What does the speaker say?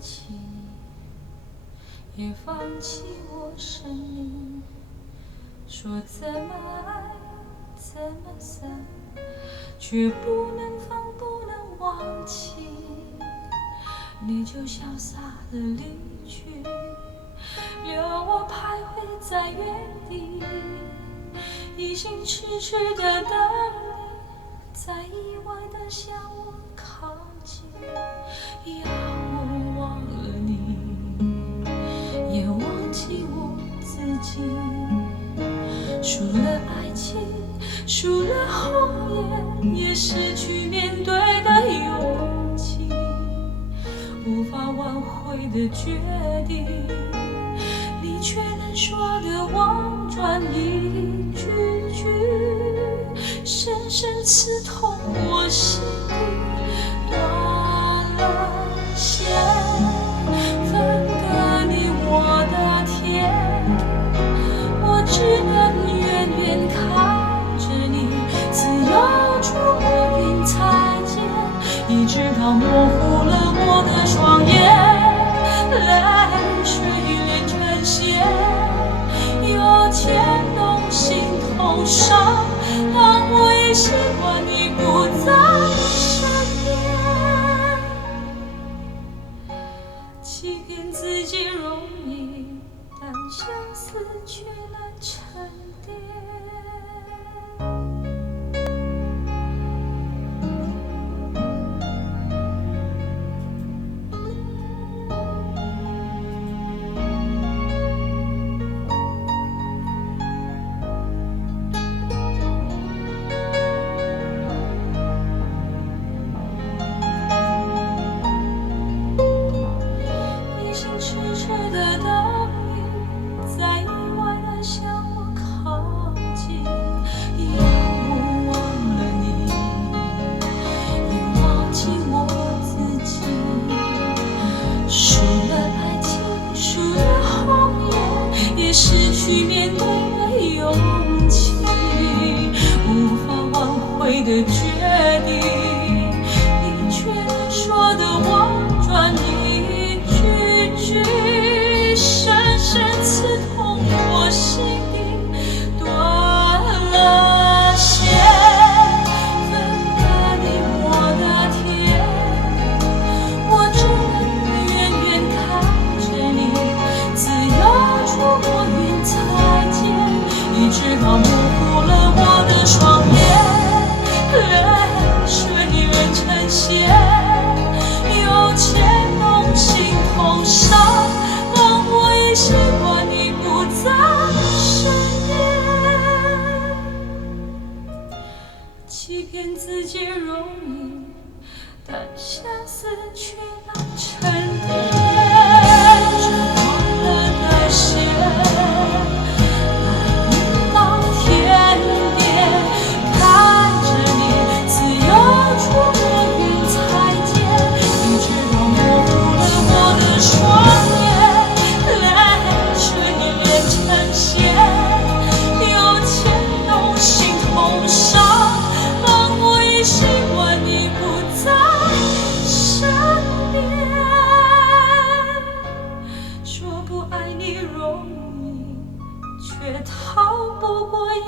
弃你，也放弃我生命。说怎么爱，怎么散，却不能放，不能忘记。你就潇洒的离去，留我徘徊在原地，一心痴痴的等你，在意外的向我靠近。要我忘了你，也忘记我自己。输了爱情，输了红颜，也失去面对的勇气。无法挽回的决定，你却能说的婉转一句句，深深刺痛我心底。断了线，分割你我的天，我只能远远看着你自由出过云彩间，一直到模糊了我的双眼，泪水连成线，又牵动心头伤，让我也习惯你不在身边。欺骗自己容易，但相思却难沉淀。痴痴的等你，在意外的向我靠近。要我忘了你，也忘记我自己。输了爱情，输了红颜，也失去面对的勇气。无法挽回的决定，你却能说的婉转一句，深深刺痛我心底。断了线，分割你我的天，我只能远远看着你自由出过云彩间，一直到模糊了我的双眼，泪水连成线，又牵动心头伤，让我也习惯你不在身边。欺骗自己容易，但相思却难沉淀。这断了的线，爱已到天边，看着你自由出过云彩间，一直到模糊了我的双眼，泪水连成线，又牵动心头伤，让我也习惯你不在身边。说不爱你容易，却逃不过眼